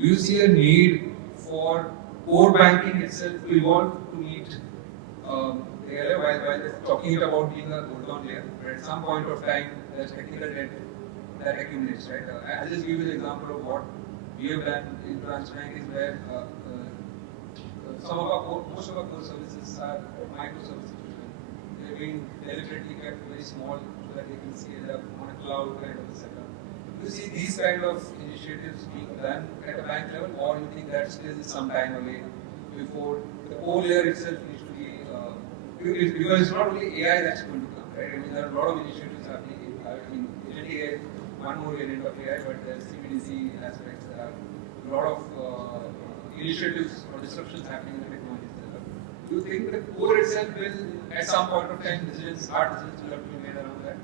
do you see a need for core banking itself to evolve to meet the layer while talking it about being a gold-on layer? But at some point of time, there's technical debt that accumulates, right? I'll just give you the example of what we have done in TransBnk is where most of our core services are microservices. They're being deliberately kept very small so that they can scale up on a cloud kind of a setup. Do you see these kind of initiatives being done at a bank level, or you think that still is some time away before the core layer itself needs to be, because it's not only AI that's going to come, right? I mean, there are a lot of initiatives happening. I mean, agent AI is one more variant of AI, but there's CBNxT aspects. There are a lot of initiatives or disruptions happening in the technology setup. Do you think the core itself will, at some point of time, hard decisions will have to be made around that?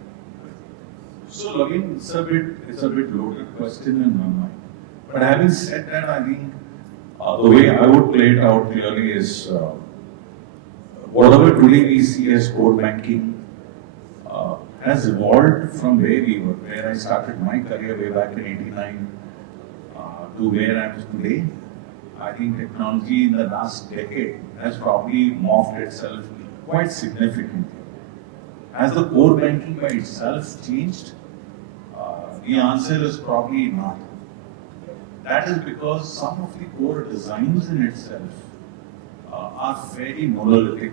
So, Lavin, it's a bit loaded question in my mind. But having said that, I think the way I would play it out clearly is whatever today we see as core banking has evolved from where we were, where I started my career way back in '89 to where I am today. I think technology in the last decade has probably morphed itself quite significantly. Has the core banking by itself changed? The answer is probably not. That is because some of the core designs in itself are very monolithic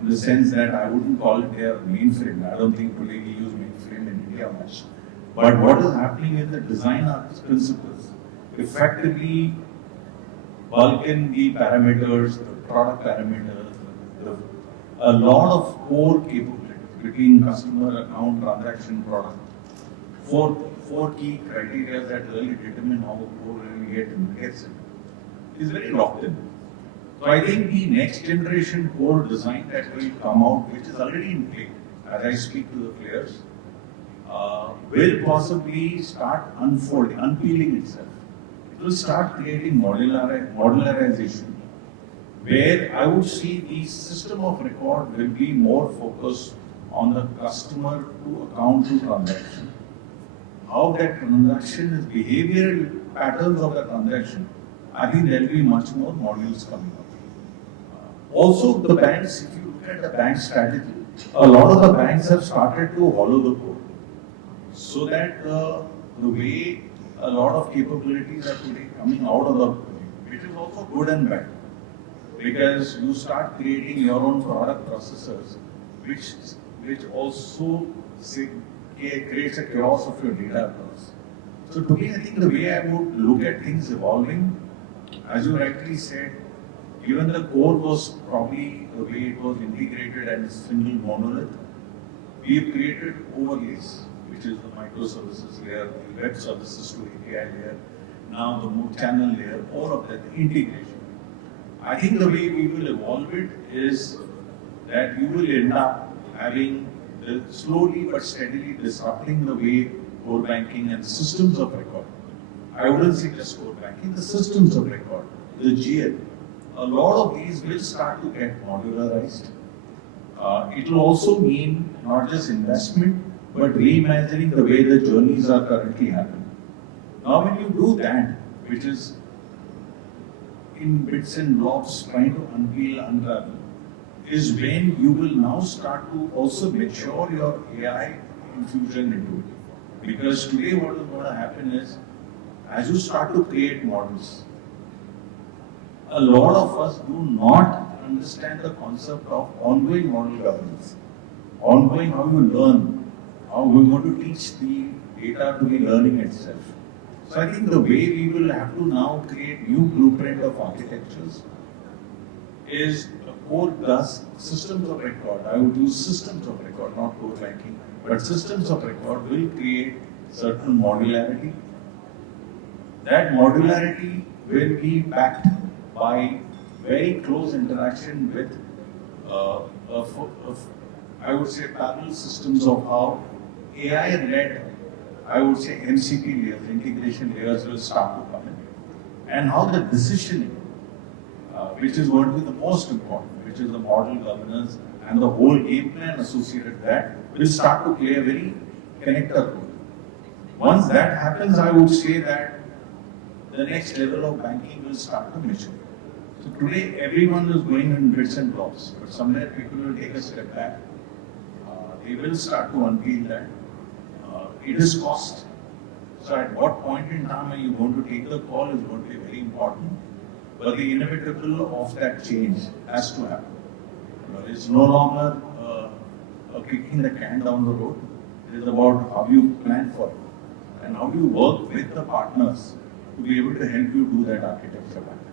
in the sense that I wouldn't call it their mainframe. I don't think today we use mainframe in India much. But what is happening is the design principles effectively bulk in the parameters, the product parameters, a lot of core capabilities between customer, account, transaction, product. Four key criteria that really determine how a core really gets it is very locked in. So I think the next generation core design that will come out, which is already in play, as I speak to the players, will possibly start unpeeling itself. It will start creating modularization, where I would see the system of record will be more focused on the customer to account to transaction. How that transaction is, behavioral patterns of the transaction, I think there will be much more modules coming up. Also, the banks, if you look at the bank strategy, a lot of the banks have started to hollow the core, so that the way a lot of capabilities are today coming out of the core, which is also good and bad, because you start creating your own product processors, which also creates a chaos of your data across. So to me, I think the way I would look at things evolving, as you rightly said, given the core was probably the way it was integrated as a single monolith, we have created overlays, which is the microservices layer, the web services to API layer, now the channel layer, all of that integration. I think the way we will evolve it is that we will end up having slowly but steadily disrupting the way core banking and systems of record. I wouldn't say just core banking, the systems of record, the GL. A lot of these will start to get modularized. It will also mean not just investment, but reimagining the way the journeys are currently happening. Now, when you do that, which is in bits and blobs trying to unpeel, unravel, is when you will now start to also mature your AI infusion into it. Because today what is going to happen is, as you start to create models, a lot of us do not understand the concept of ongoing model governance. Ongoing how you learn, how we're going to teach the data to be learning itself. So I think the way we will have to now create new blueprint of architectures is core plus systems of record. I would use systems of record, not core banking, but systems of record will create certain modularity. That modularity will be backed by very close interaction with, I would say, parallel systems of how AI-led, I would say, MCP layers, integration layers will start to come in. And how the decisioning, which is going to be the most important, which is the model governance and the whole game plan associated with that, will start to play a very connector role. Once that happens, I would say that the next level of banking will start to mature. So today everyone is going in bits and blobs, but somewhere people will take a step back. They will start to unpeel that. It is cost. So at what point in time are you going to take the call is going to be very important. But the inevitable of that change has to happen. It's no longer kicking the can down the road. It is about how you plan for it and how you work with the partners to be able to help you do that architecture back.